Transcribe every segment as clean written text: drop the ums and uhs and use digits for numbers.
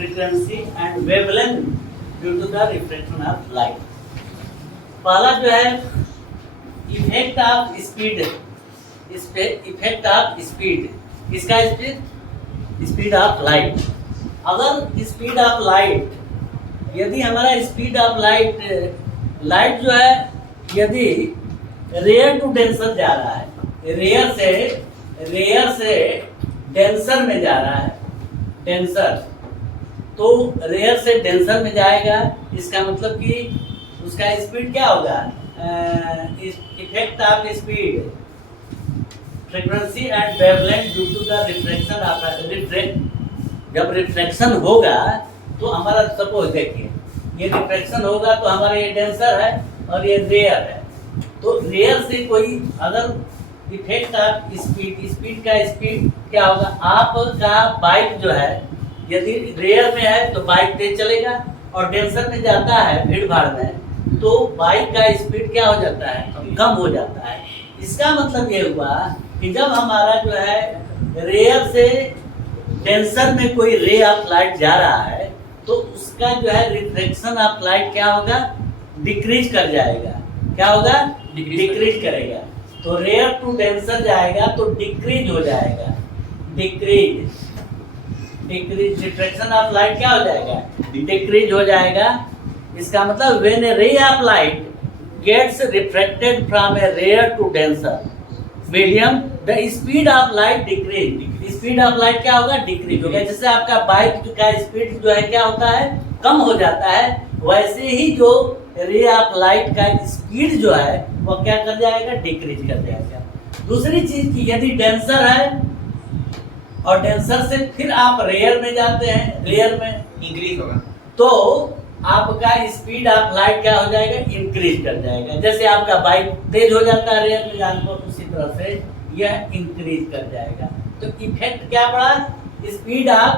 Frequency and wavelength due to the reflection of light. पहला जो है effect of speed, effect of speed, किसका speed? Speed of light. अगर speed of light, यदि हमारा speed of light जो है यदि रेयर टू डेंसर जा रहा है, रेयर से डेंसर में जा रहा है, डेंसर, तो रेयर से डेंसर में जाएगा, इसका मतलब कि उसका स्पीड क्या होगा? Effect of speed, frequency and wavelength due to the reflection of जब रिफ्लेक्शन होगा तो हमारा, सपोज देखिए ये रिफ्लेक्शन होगा तो हमारा ये डेंसर है और ये रेयर है, तो रेयर से कोई अगर इफेक्ट ऑफ स्पीड का स्पीड क्या होगा? आपका बाइक जो है यदि रेयर में है तो बाइक तेज चलेगा, और डेंसर में जाता है भीड़ भाड़ में तो बाइक का स्पीड क्या हो जाता है? कम हो जाता है। इसका मतलब ये हुआ कि जब हमारा जो है रेयर से डेंसर में कोई रे ऑफ लाइट जा रहा है तो उसका जो है रिफ्लेक्शन ऑफ लाइट क्या होगा? डिक्रीज कर जाएगा। क्या होगा? डिक्रीज करेगा। तो रेयर टू डेंसर जाएगा तो डिक्रीज हो जाएगा, डिक्रीज रिफ्लेक्शन ऑफ लाइट क्या हो जाएगा? डिक्रीज हो जाएगा। इसका मतलब when a ray of light gets reflected from a rare to denser medium the speed of light decrease, speed of light क्या होगा? डिक्रीज होगा। जैसे आपका बाइक का स्पीड जो है क्या होता है? कम हो जाता है, वैसे ही जो रे ऑफ लाइट का स्पीड जो है वो क्या कर जाएगा? डिक्रीज कर जाएगा। दूसरी चीज की यदि डेंसर है और डेंसर से फिर आप रेयर में जाते हैं, रेयर में इंक्रीज होगा, तो आपका स्पीड ऑफ लाइट क्या हो जाएगा? इंक्रीज कर जाएगा। जैसे आपका बाइक तेज हो जाता है रेयर में जाने पर, उसी तरह से यह इंक्रीज कर जाएगा। तो इफेक्ट क्या पड़ा? Speed of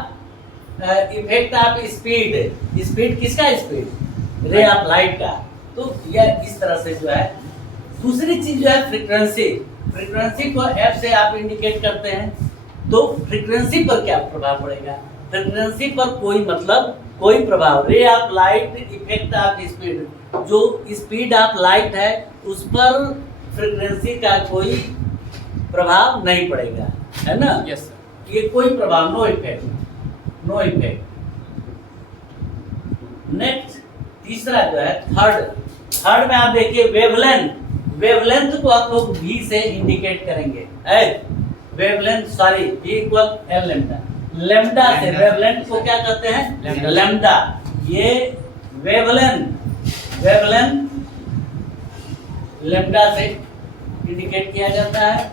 effect of speed, speed किसका स्पीड? रे ऑफ लाइट का। तो यह इस तरह से जो है। दूसरी चीज जो है फ्रीक्वेंसी, फ्रीक्वेंसी को एफ से आप इंडिकेट करते हैं, तो फ्रीक्वेंसी पर क्या प्रभाव पड़ेगा? फ्रीक्वेंसी पर कोई प्रभाव, रे of light effect of speed, जो स्पीड ऑफ लाइट है उस पर फ्रीक्वेंसी का कोई प्रभाव नहीं पड़ेगा, है ना? Yes sir. ये कोई प्रभाव, no effect, no effect. Next तीसरा जो है थर्ड में आप देखिए वेवलेंथ, वेवलेंथ को आप लोग V से इंडिकेट करेंगे। Wavelength sorry V equal L lambda, lambda से वेवलेंथ को क्या कहते हैं? लेम्डा। ये वेवलेंथ लेम्डा से इंडिकेट किया जाता है।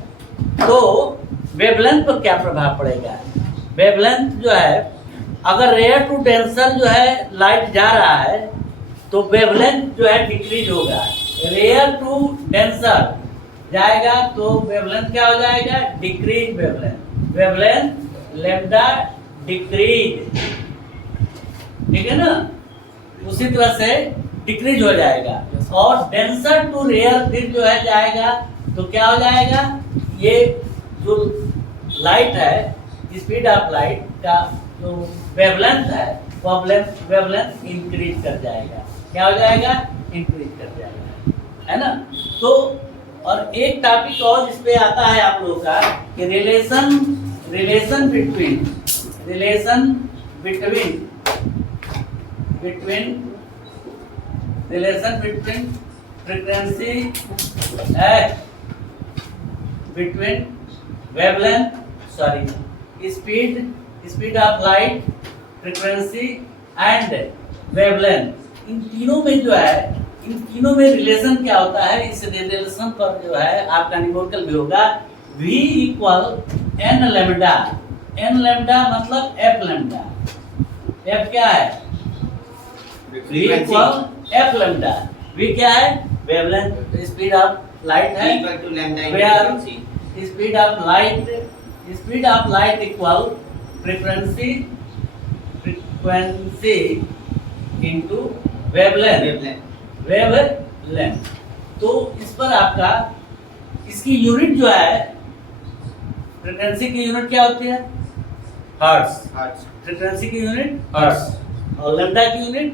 तो वेवलेंथ पर क्या प्रभाव पड़ेगा? वेवलेंथ जो है अगर रेयर टू डेंसर जो है लाइट जा रहा है तो वेवलेंथ जो है डिक्रीज होगा। रेयर टू डेंसर जाएगा तो वेवलेंथ क्या हो जाएगा? डिक्रीज वेवलेंथ लेम्डा डिक्रीज, ठीक है ना? उसी तरह से डिक्रीज हो जाएगा। और डेंसर टू रेयर फिर जो है जाएगा तो क्या हो जाएगा? ये जो लाइट है, स्पीड ऑफ लाइट का जो वेवलेंथ है, वेवलेंथ इंक्रीज कर जाएगा। क्या हो जाएगा? इंक्रीज कर जाएगा, है ना? तो और एक टॉपिक और इस पे आता है आप लोगों का कि relation between frequency between wavelength sorry speed of light, frequency and wavelength, इन तीनों में जो है, इन तीनों में रिलेशन क्या होता है? इस रिलेशन पर जो है आपका न्यूमेरिकल भी होगा V equal n lambda, n lambda मतलब एफ लेम्डा। एफ क्या है? V equal f lambda. V क्या है? वेवलेंथ, स्पीड ऑफ लाइट है, speed of light equal frequency into wavelength. तो इस पर आपका इसकी यूनिट जो है, फ्रीक्वेंसी की यूनिट क्या होती है? हर्ट्ज, हर्ट्ज, फ्रीक्वेंसी की यूनिट हर्ट्ज, और लैम्डा की यूनिट,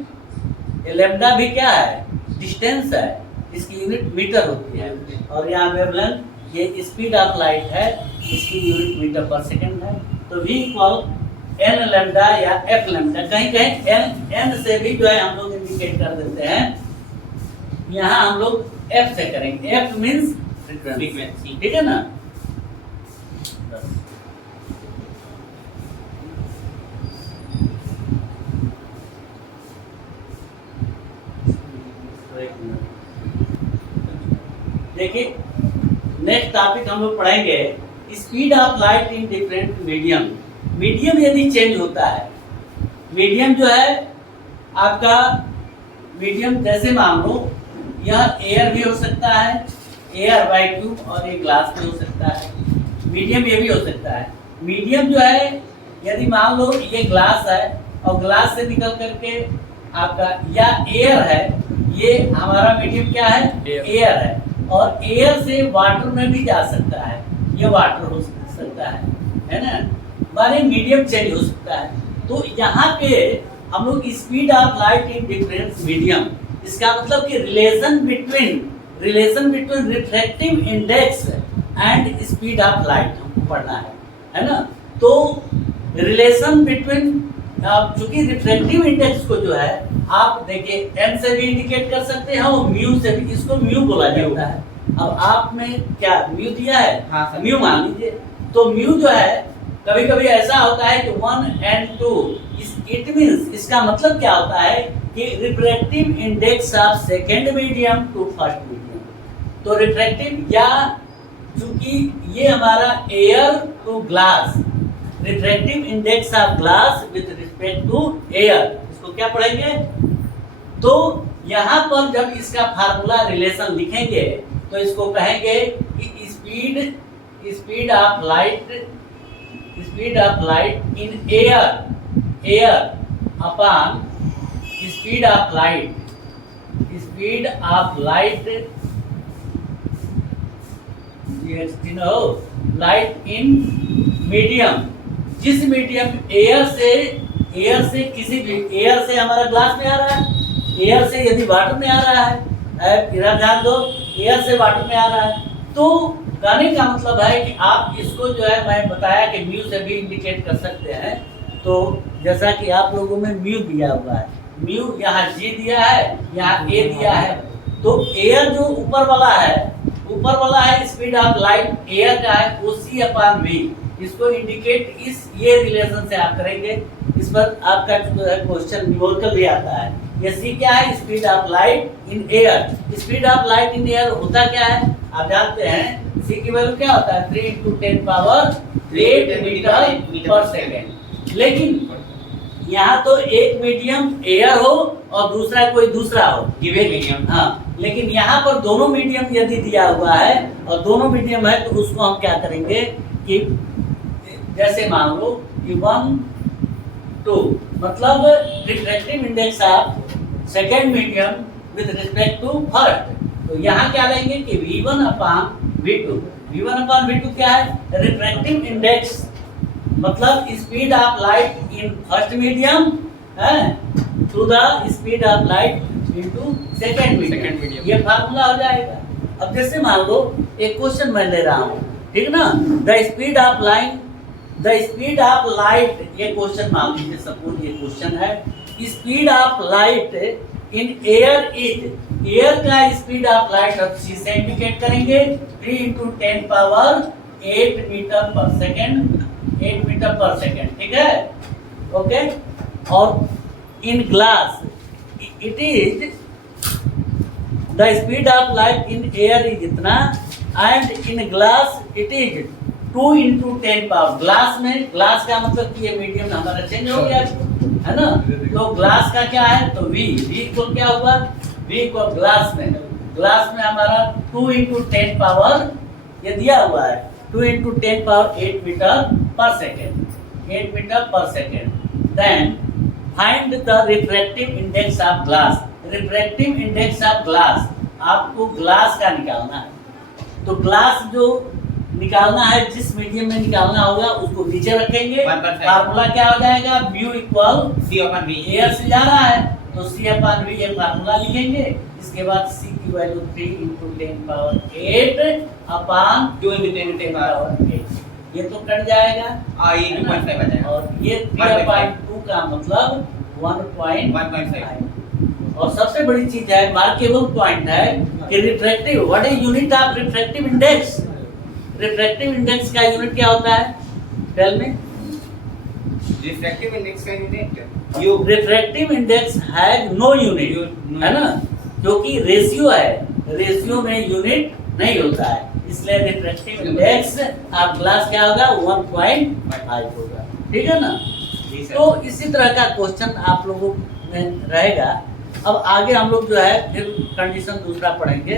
ये लैम्डा भी क्या है, डिस्टेंस है, इसकी यूनिट मीटर होती है। और यहाँ वेवलेंथ, ये स्पीड ऑफ लाइट है, इसकी यूनिट मीटर पर सेकंड है। तो v इक्वल एन लैम्डा या एफ लैम्डा, कहीं कहीं एन से भी जो है हम लोग इंडिकेट कर देते हैं, यहाँ हम लोग एफ से करेंगे। एफ मीन्स फ्रीक्वेंसी, ठीक है ना। देखिए नेक्स्ट टॉपिक हम लोग पढ़ेंगे speed of light in different medium. Medium यदि चेंज होता है, मीडियम जो है आपका, मीडियम जैसे मान लो यह एयर भी हो सकता है, एयर वैक्यूम, और ये ग्लास भी हो सकता है। मीडियम ये भी हो सकता है। मीडियम जो है यदि मान लो ये ग्लास है और ग्लास से निकल करके आपका या एयर है, ये हमारा मीडियम क्या है, एयर है, और एयर से वाटर में भी जा सकता है, ये वाटर हो सकता है ना, माने मीडियम चेंज हो सकता है। तो यहाँ पे हम लोग speed of light in different medium, इसका मतलब कि relation between refractive index and speed of light हमको पढ़ना है ना। तो रिलेशन बिटवीन, चूंकि रिफ्रैक्टिव इंडेक्स को जो है आप देखिए एन से भी इंडिकेट कर सकते हैं और म्यू से भी, इसको म्यू बोला जाता है। अब आपने क्या म्यू दिया है, हाँ सर, म्यू मान लीजिए। तो म्यू जो है कभी कभी ऐसा होता है कि 1 and 2, इट मींस, इसका मतलब क्या होता है कि refractive index of second medium to first medium. तो रिफ्रैक्टिव, या चूंकि ये हमारा air to glass, refractive index of glass with respect to air, इसको क्या पढ़ेंगे। तो यहाँ पर जब इसका फार्मूला रिलेशन लिखेंगे तो इसको कहेंगे कि speed of light in air upon speed of light in medium. जिस मीडियम एयर से किसी भी, एयर से हमारा ग्लास में आ रहा है, एयर से यदि वाटर में आ रहा है, इधर ध्यान दो, एयर से वाटर में आ रहा है, तो कहने का मतलब है कि आप इसको जो है, मैं बताया कि म्यू से भी इंडिकेट कर सकते हैं। तो जैसा कि आप लोगों में म्यू दिया हुआ है, म्यू यहाँ जी दिया है, यहाँ ए दिया है। तो एयर जो ऊपर वाला है स्पीड ऑफ लाइट एयर का है, वो सी अपॉन वी, इसको इंडिकेट ये रिलेशन से आप करेंगे। इस पर आपका जो है क्वेश्चन न्यूमेरिकल भी आता है। ये सी क्या है, speed of light in air. Speed of light in air होता क्या है, आप जानते हैं, सी की वैल्यू क्या होता है, 3 × 10⁸ मीटर पर सेकेंड। लेकिन यहाँ तो एक मीडियम एयर हो और दूसरा कोई दूसरा हो, गिवन मीडियम, हाँ, लेकिन यहाँ पर दोनों मीडियम यदि दिया हुआ है और दोनों मीडियम है, तो उसको हम क्या करेंगे कि जैसे मान लो कि 1, 2, मतलब refractive index of second medium with respect to first. तो यहाँ क्या लेंगे कि V1 upon V2। V1 upon V2 क्या है, रिफ्रैक्टिव इंडेक्स, मतलब speed of light in first medium है to the speed of light into second medium, ये फार्मूला हो जाएगा। अब जैसे मान लो एक क्वेश्चन मैं ले रहा हूँ, ठीक ना, द स्पीड ऑफ लाइट, ये क्वेश्चन मान लीजिए, सपोज ये क्वेश्चन है, speed of light in air is, air का स्पीड ऑफ लाइट अब सी से इंडिकेट करेंगे, 3 × 10⁸ मीटर पर सेकेंड, 8 मीटर पर सेकेंड, ठीक है, ओके। और in glass it is the speed of light in air is इतना, and in glass it is 2 × 10⁻। Glass में, ग्लास का मतलब कि ये मीडियम हमारा चेंज हो गया है ना। तो ग्लास का क्या है, तो V को क्या हुआ, V को ग्लास में हमारा 2 × 10⁻, ये दिया हुआ है, 2 × 10⁸ मीटर पर सेकेंड, 8 मीटर पर second. Then find the refractive index of glass. Refractive index of glass आपको ग्लास का निकालना है। तो ग्लास जो निकालना है, जिस मीडियम में निकालना होगा उसको नीचे रखेंगे। 1/5 फार्मूला क्या हो जाएगा, म्यू इक्वल C/V एयर से जा रहा है तो C/V ये फार्मूला लिखेंगे। इसके बाद C की वैल्यू 3 × 10⁸ अपान 2 × 10⁸ ये तो कट जाएगा ये 2.5 आ जाएगा और ये 3/2 का मतलब 1.5 1.5 और सबसे बड़ी चीज है, मार्केबल पॉइंट है कि refractive, what is unit of refractive index. Refractive index का यूनिट क्या होता है, टेल मी। रिफ्रैक्टिव इंडेक्स का unit you refractive index has no unit, है ना, क्योंकि रेशियो है, रेशियो में यूनिट नहीं होता है, इसलिए रिफ्रैक्टिव इंडेक्स ऑफ ग्लास क्या होगा, 1.5 होगा, ठीक है ना। तो इसी तरह का क्वेश्चन आप लोगों में रहेगा। अब आगे हम लोग जो है फिर कंडीशन दूसरा पढ़ेंगे।